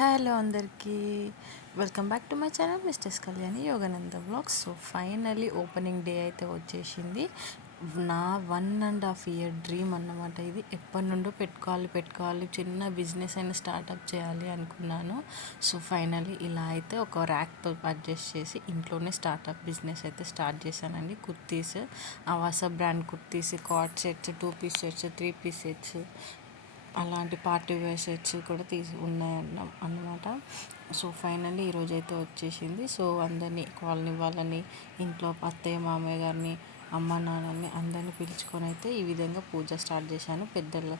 Hello అందరికీ, welcome back to my channel misters Kalyani Yogananda vlogs. So finally opening day అయితే వచ్చేసింది. నా 1.5 year డ్రీమ్ అన్నమాట ఇది. ఎప్పటి నుండో పెట్టుకోవాలి చిన్న బిజినెస్ అయినా స్టార్టప్ చేయాలి అనుకున్నాను. సో ఫైనలీ ఇలా అయితే ఒక ర్యాక్తో పర్చేస్ చేసి ఇంట్లోనే స్టార్టప్ బిజినెస్ అయితే స్టార్ట్ చేశానండి. Kurtis, Avasa brand kurtis, card sets, 2 piece sets, 3 piece sets, అలాంటి పార్టీ వేర్ సెట్స్ కూడా అన్నమాట. సో ఫైనల్లీ ఈరోజైతే వచ్చేసింది. సో అందరినీ కాలనీ వాళ్ళని, ఇంట్లో అత్తయ్య మామయ్య గారిని, అమ్మ నాన్నని అందరినీ పిలుచుకొని అయితే ఈ విధంగా పూజ స్టార్ట్ చేశాను. పెద్దల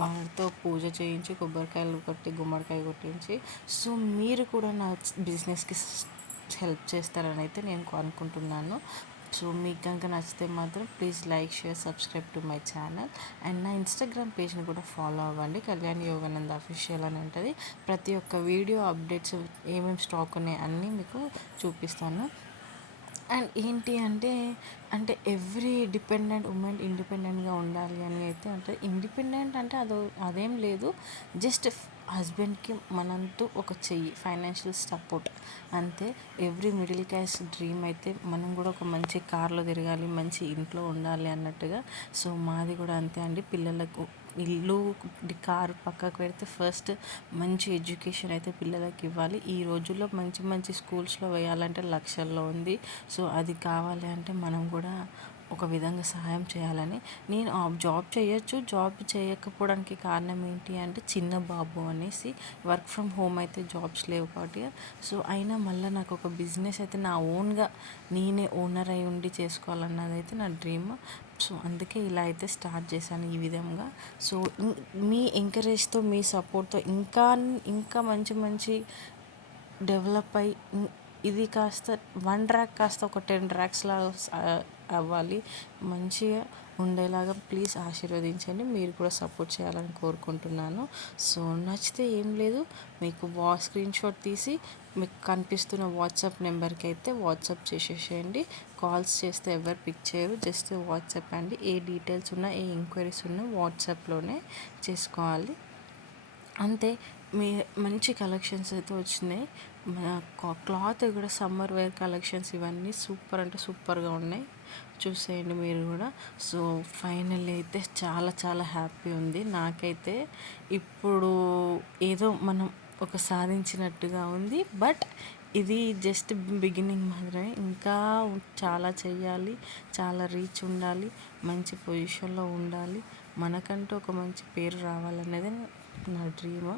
వాళ్ళతో పూజ చేయించి, కొబ్బరికాయలు కొట్టి, గుమ్మడికాయ కొట్టించి. సో మీరు కూడా నా బిజినెస్కి హెల్ప్ చేస్తారని అయితే నేను అనుకుంటున్నాను. సో మీకు కనుక నచ్చితే మాత్రం please like, share, subscribe to my channel. And నా ఇన్స్టాగ్రామ్ పేజ్ని కూడా ఫాలో అవ్వండి, కళ్యాణ్ యోగానంద అఫీషియల్ అని ఉంటుంది. ప్రతి ఒక్క వీడియో అప్డేట్స్, ఏమేమి స్టాక్ ఉన్నాయి అన్నీ మీకు చూపిస్తాను. అండ్ ఏంటి అంటే ఎవ్రీ డిపెండెంట్ ఉమెన్ ఇండిపెండెంట్గా ఉండాలి అని అయితే అంటే, ఇండిపెండెంట్ అంటే అదేం లేదు, జస్ట్ హస్బెండ్కి మనంటూ ఒక చెయ్యి, ఫైనాన్షియల్ సపోర్ట్ అంతే. ఎవ్రీ మిడిల్ క్లాస్ డ్రీమ్ అయితే మనం కూడా ఒక మంచి కార్లో తిరగాలి, మంచి ఇంట్లో ఉండాలి అన్నట్టుగా. సో మాది కూడా అంతే అండి. పిల్లలకు ఇల్లు, కారు పక్కకు పెడితే ఫస్ట్ మంచి ఎడ్యుకేషన్ అయితే పిల్లలకి ఇవ్వాలి. ఈ రోజుల్లో మంచి మంచి స్కూల్స్లో వేయాలంటే లక్షల్లో ఉంది. సో అది కావాలి అంటే మనం కూడా ఒక విధంగా సహాయం చేయాలని. నేను జాబ్ చేయొచ్చు, జాబ్ చేయకపోవడానికి కారణం ఏంటి అంటే చిన్న బాబు అనేసి, వర్క్ ఫ్రమ్ హోమ్ అయితే జాబ్స్ లేవు కాబట్టి. సో అయినా మళ్ళీ నాకు ఒక బిజినెస్ అయితే నా ఓన్గా నేనే ఓనర్ అయి ఉండి చేసుకోవాలన్నది అయితే నా డ్రీమ్. సో అందుకే ఇలా అయితే స్టార్ట్ చేశాను ఈ విధంగా. సో మీ ఎంకరేజ్తో, మీ సపోర్ట్తో ఇంకా మంచి మంచి డెవలప్ అయ్యి ఇది కాస్త 1 ర్యాక్ కాస్త ఒక 10 ర్యాక్స్ లాగా అవ్వాలి, మంచిగా ఉండేలాగా ప్లీజ్ ఆశీర్వదించండి. మీరు కూడా సపోర్ట్ చేయాలని కోరుకుంటున్నాను. సో నచ్చితే ఏం లేదు, మీకు స్క్రీన్ షాట్ తీసి మీకు కనిపిస్తున్న వాట్సాప్ నెంబర్కి అయితే వాట్సాప్ చేసేసేయండి. కాల్స్ చేస్తే ఎవరు పిక్ చేయరు, జస్ట్ వాట్సాప్ అండి. ఏ డీటెయిల్స్ ఉన్నా, ఏ ఎంక్వైరీస్ ఉన్నా వాట్సాప్లోనే చేసుకోవాలి అంతే. మంచి కలెక్షన్స్ అయితే వచ్చినాయి. క్లాత్ కూడా సమ్మర్ వేర్ కలెక్షన్స్ ఇవన్నీ సూపర్ అంటే సూపర్గా ఉన్నాయి, చూసేయండి మీరు కూడా. సో ఫైనల్లీ అయితే చాలా చాలా హ్యాపీ ఉంది నాకైతే. ఇప్పుడు ఏదో మనం ఒక సాధించినట్టుగా ఉంది. బట్ ఇది జస్ట్ బిగినింగ్ మాత్రమే. ఇంకా చాలా చెయ్యాలి, చాలా రీచ్ ఉండాలి, మంచి పొజిషన్లో ఉండాలి, మనకంటూ ఒక మంచి పేరు రావాలనేది నా డ్రీమ్.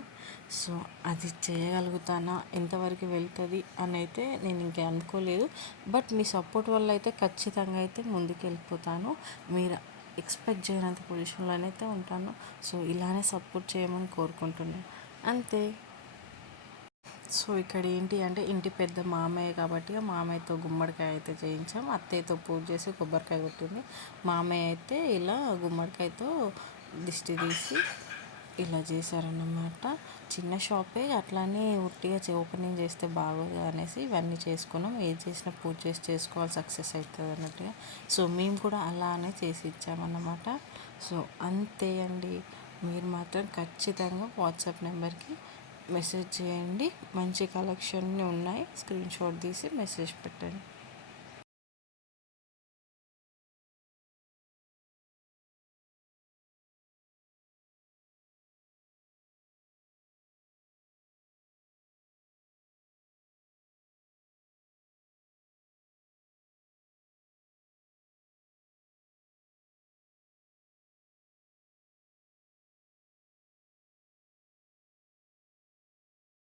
సో అది చేయగలుగుతానా, ఎంతవరకు వెళ్తుంది అని అయితే నేను ఇంకా అనుకోలేదు. బట్ మీ సపోర్ట్ వల్ల అయితే ఖచ్చితంగా అయితే ముందుకు వెళ్ళిపోతాను. మీరు ఎక్స్పెక్ట్ చేయనంత పొజిషన్లోనైతే ఉంటాను. సో ఇలానే సపోర్ట్ చేయమని కోరుకుంటున్నాను అంతే. సో ఇక్కడ ఏంటి అంటే ఇంటి పెద్ద మామయ్య కాబట్టి మామయ్యతో గుమ్మడికాయ అయితే చేయించాం. అత్తయ్యతో పూజ చేసి కొబ్బరికాయ కొట్టింది. మామయ్య అయితే ఇలా గుమ్మడికాయతో దిష్టి తీసి ఇలా చేశారన్నమాట. చిన్న షాపే, అట్లానే ఉట్టిగా ఓపెనింగ్ చేస్తే బాగోదు అనేసి ఇవన్నీ చేసుకున్నాం. ఏది చేసినా పూజ చేసుకోవాలి, సక్సెస్ అవుతుంది అన్నట్టుగా. సో మేము కూడా అలానే చేసి ఇచ్చామన్నమాట. సో అంతే అండి. మీరు మాత్రం ఖచ్చితంగా వాట్సాప్ నెంబర్కి మెసేజ్ చేయండి. మంచి కలెక్షన్ ఉన్నాయి, స్క్రీన్ షాట్ తీసి మెసేజ్ పెట్టండి.